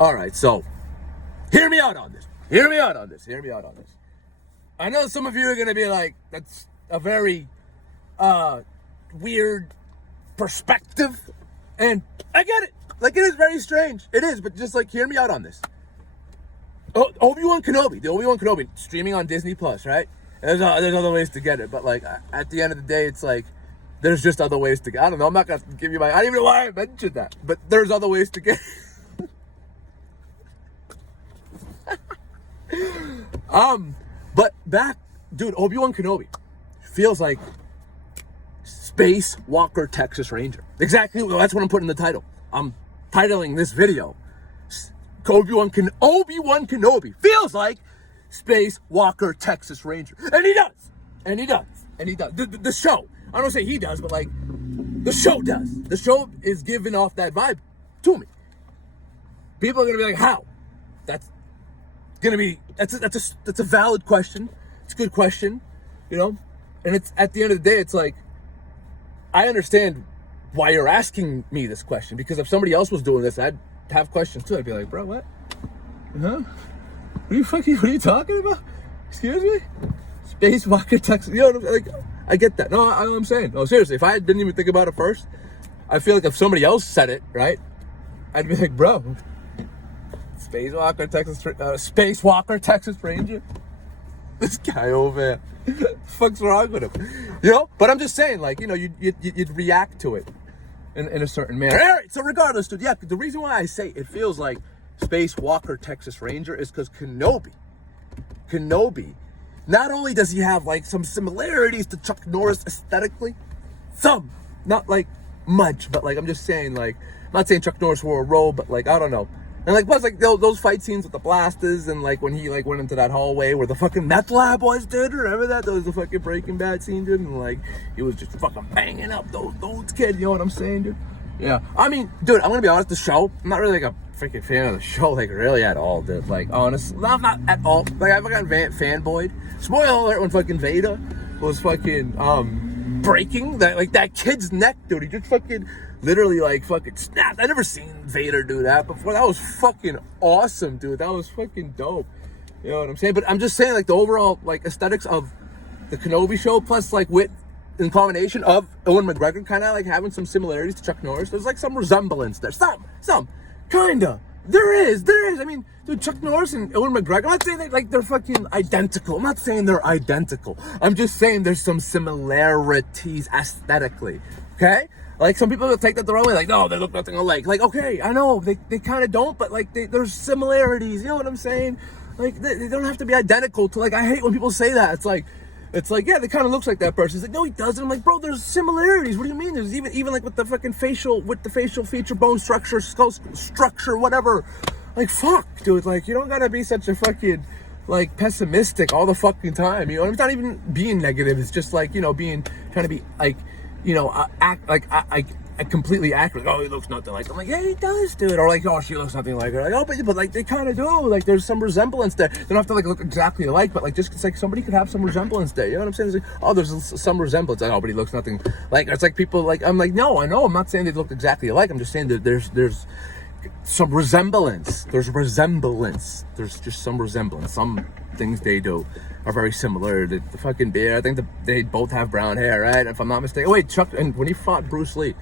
All right, so hear me out on this. Hear me out on this. Hear me out on this. I know some of you are going to be like, that's a very weird perspective. And I get it. Like, it is very strange. It is, but just like, hear me out on this. Obi-Wan Kenobi, the Obi-Wan Kenobi, streaming on Disney Plus, right? There's other ways to get it, but like, at the end of the day, it's like, there's just other ways to get it. I don't know, I'm not going to give you I don't even know why I mentioned that, but there's other ways to get it. But back, dude, Obi-Wan Kenobi feels like Space Walker Texas Ranger. Exactly, that's what I'm putting in the title. I'm titling this video, Obi-Wan Kenobi feels like Space Walker Texas Ranger. And he does. And he does. And he does. The show, I don't say he does, but like, the show does. The show is giving off that vibe to me. People are going to be like, how? That's a valid question. It's a good question, you know? And it's, at the end of the day, it's like, I understand why you're asking me this question, because if somebody else was doing this, I'd have questions too. I'd be like, bro, what? Huh? What are you talking about? Excuse me? Space Walker Texas. You know, like, I get that. No, I know what I'm saying. No, seriously, if I didn't even think about it first, I feel like if somebody else said it, right, I'd be like, bro, Space Walker Texas Ranger? This guy over there. What the fuck's wrong with him? You know? But I'm just saying, like, you know, you'd react to it in a certain manner. All right, so regardless, dude, yeah, the reason why I say it feels like Space Walker Texas Ranger is because Kenobi, not only does he have like some similarities to Chuck Norris aesthetically, some, not like much, but like, I'm just saying, like, I'm not saying Chuck Norris wore a robe, but like, I don't know. And like, plus like those fight scenes with the blasters, and like when he like went into that hallway where the fucking meth lab was, dude, remember that? That was the fucking Breaking Bad scene, dude, and like, he was just fucking banging up those kids, you know what I'm saying, dude? Yeah, I mean, dude, I'm gonna be honest, the show, I'm not really like a freaking fan of the show, like, really at all, dude. Like, honestly, not at all. Like, I fucking fanboyed. Spoiler alert, when fucking Vader was fucking breaking that kid's neck, dude. He just fucking literally like fucking snapped. I never seen Vader do that before. That was fucking awesome, dude. That was fucking dope. You know what I'm saying? But I'm just saying, like, the overall like aesthetics of the Kenobi show, plus like with in combination of Ewan McGregor kind of like having some similarities to Chuck Norris. There's like some resemblance there. Some. Kinda. There is. I mean, dude, Chuck Norris and Owen McGregor, I'm not saying they're fucking identical. I'm not saying they're identical. I'm just saying there's some similarities aesthetically. Okay? Like, some people will take that the wrong way. Like, no, they look nothing alike. Like, okay, I know, they kind of don't, but like, there's similarities. You know what I'm saying? Like, they don't have to be identical to, like, I hate when people say that. It's like, yeah, they kind of looks like that person. It's like, no, he doesn't. I'm like, bro, there's similarities. What do you mean? There's even like with the fucking facial feature, bone structure, skull structure, whatever. Like, fuck, dude. Like, you don't gotta be such a fucking, like, pessimistic all the fucking time. You know, it's not even being negative. It's just like, you know, trying to be like, you know, I completely accurate. Oh, he looks nothing like her. I'm like, yeah, he does, dude. Or like, oh, she looks nothing like her. Like, oh, but like, they kind of do. Like, there's some resemblance there. They don't have to like look exactly alike, but like, just it's like somebody could have some resemblance there. You know what I'm saying? It's like, oh, there's some resemblance. Like, oh, but he looks nothing like. It's like people like. I'm like, no, I know. I'm not saying they look exactly alike. I'm just saying that there's some resemblance. There's just some resemblance. Some things they do are very similar. The fucking bear. I think they both have brown hair, right? If I'm not mistaken. Oh, wait, Chuck. And when he fought Bruce Lee.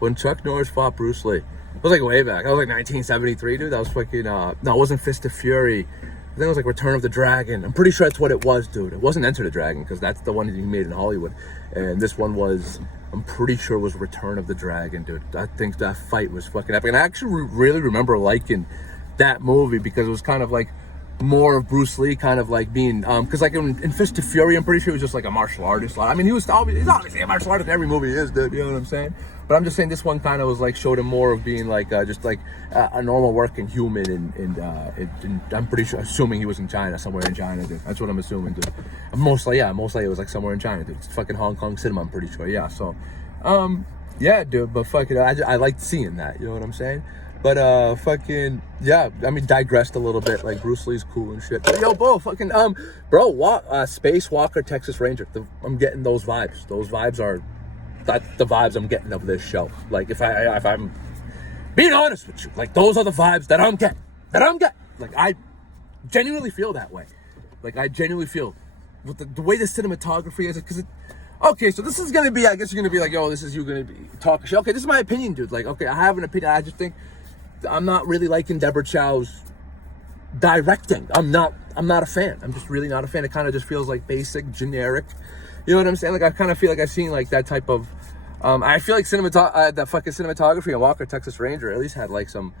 When Chuck Norris fought Bruce Lee, it was like way back. That was like 1973, dude. That was fucking, no, it wasn't Fist of Fury. I think it was like Return of the Dragon. I'm pretty sure that's what it was, dude. It wasn't Enter the Dragon, because that's the one that he made in Hollywood. And this one was, I'm pretty sure it was Return of the Dragon, dude. I think that fight was fucking epic. And I actually really remember liking that movie, because it was kind of like more of Bruce Lee kind of like being, because like in Fist of Fury, I'm pretty sure he was just like a martial artist. I mean, he's obviously a martial artist in every movie he is, dude. You know what I'm saying? But I'm just saying this one kind of was like, showed him more of being like just like a normal working human, and I'm pretty sure, assuming he was in China, somewhere in China, dude. That's what I'm assuming, dude. Mostly it was like somewhere in China, dude. It's fucking Hong Kong cinema, I'm pretty sure. Yeah, so, yeah, dude. But fucking, I liked seeing that. You know what I'm saying? But fucking, yeah, I mean, digressed a little bit. Like, Bruce Lee's cool and shit. But yo, bro, fucking, Space Walker Texas Ranger. I'm getting those vibes. Those vibes are, that's the vibes I'm getting of this show. Like, if I'm being honest with you, like, those are the vibes that I'm getting. that I'm getting. Like, I genuinely feel that way. Like, I genuinely feel with the way the cinematography is, because okay, so this is gonna be, I guess you're gonna be like, oh, this is you gonna be talking shit. Okay, this is my opinion, dude. Like, okay, I have an opinion. I just think I'm not really liking Deborah Chow's directing. I'm not a fan. I'm just really not a fan. It kind of just feels like basic, generic. You know what I'm saying? Like, I kind of feel like I've seen like that type of. I feel like that fucking cinematography in Walker Texas Ranger at least had like some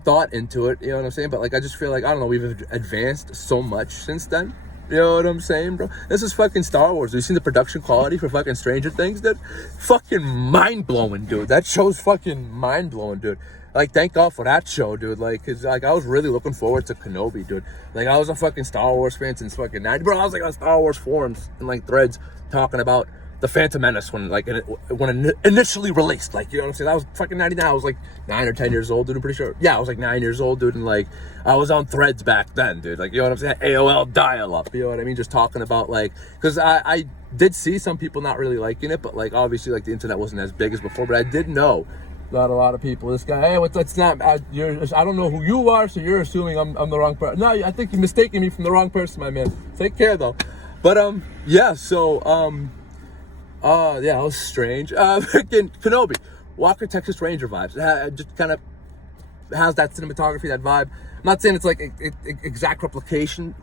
thought into it. You know what I'm saying? But like, I just feel like, I don't know, we've advanced so much since then. You know what I'm saying, bro? This is fucking Star Wars. Have you seen the production quality for fucking Stranger Things, dude? Fucking mind-blowing, dude. That show's fucking mind-blowing, dude. Like, thank God for that show, dude. Like, cause like I was really looking forward to Kenobi, dude. Like, I was a fucking Star Wars fan since fucking 90. Bro, I was like on Star Wars forums and like threads talking about the Phantom Menace when it initially released. Like, you know what I'm saying? That was fucking 99. I was like 9 or 10 years old, dude. I'm pretty sure. Yeah, I was like 9 years old, dude. And like, I was on threads back then, dude. Like, you know what I'm saying? AOL dial-up. You know what I mean? Just talking about like, cause I did see some people not really liking it, but like, obviously like the internet wasn't as big as before, but I did know not a lot of people. This guy, hey, it's not, I don't know who you are, so you're assuming I'm the wrong person. No, I think you're mistaking me from the wrong person, my man. Take care though. But yeah, so yeah, that was strange. Freaking Kenobi, Walker Texas Ranger vibes. It just kind of has that cinematography, that vibe. I'm not saying it's like exact replications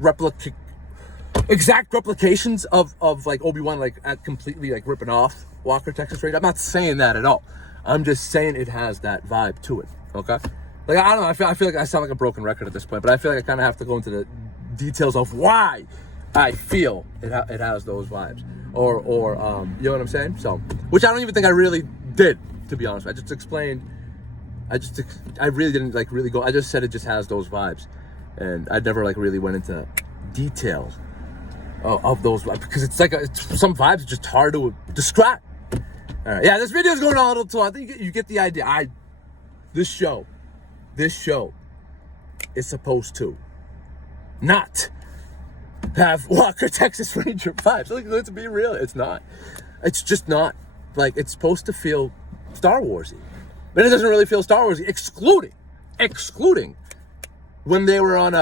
of like Obi-Wan, like completely like ripping off Walker Texas Ranger. I'm not saying that at all. I'm just saying it has that vibe to it. Okay, like I don't know. I feel like I sound like a broken record at this point, but I feel like I kind of have to go into the details of why I feel it has those vibes. Or you know what I'm saying? So, which I don't even think I really did, to be honest. I just explained. I really didn't like really go. I just said it just has those vibes, and I never like really went into details of those vibes, because it's like some vibes are just hard to describe. All right, yeah, this video is going on a little too. I think you get the idea. This show is supposed to not have Walker Texas Ranger vibes. Like, let's be real, it's not. It's just not. Like, it's supposed to feel Star Warsy, but it doesn't really feel Star Warsy, excluding when they were on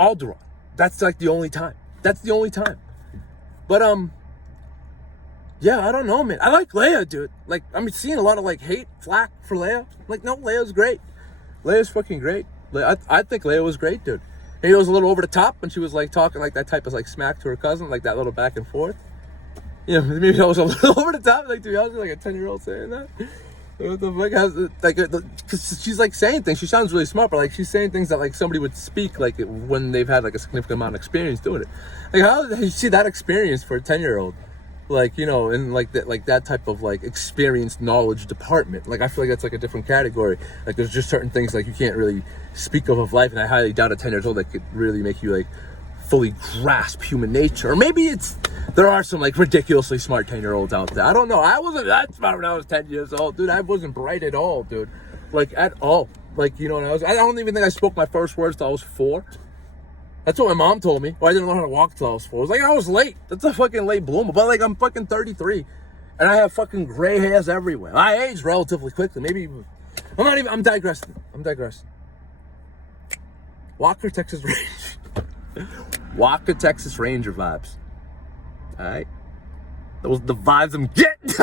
Alderaan. That's like the only time. But yeah, I don't know, man. I like Leia, dude. Like, I'm seeing a lot of like hate, flack for Leia. Like, no, Leia's great. Leia's fucking great. I think Leia was great, dude. Maybe it was a little over the top when she was like talking like that type of like smack to her cousin, like that little back and forth. You know, maybe it was a little over the top, like, to be honest, like a 10-year-old saying that. What the fuck? Because she's like saying things. She sounds really smart, but like she's saying things that like somebody would speak like when they've had like a significant amount of experience doing it. Like, how did you see that experience for a 10-year-old? Like, you know, in like that type of like experienced knowledge department. Like, I feel like that's like a different category. Like, there's just certain things like you can't really speak of life, and I highly doubt at 10 years old that could really make you like fully grasp human nature. Or maybe there are some like ridiculously smart 10-year-olds out there. I don't know. I wasn't that smart when I was 10 years old, dude. I wasn't bright at all, dude. Like, at all. Like, you know, I don't even think I spoke my first words till I was 4. That's what my mom told me. Well, I didn't know how to walk till I was 4. It was like, I was late. That's a fucking late bloomer. But like, I'm fucking 33. And I have fucking gray hairs everywhere. I age relatively quickly. Maybe, I'm digressing. Walker, Texas Ranger. Walker, Texas Ranger vibes. Alright? Those are the vibes I'm getting.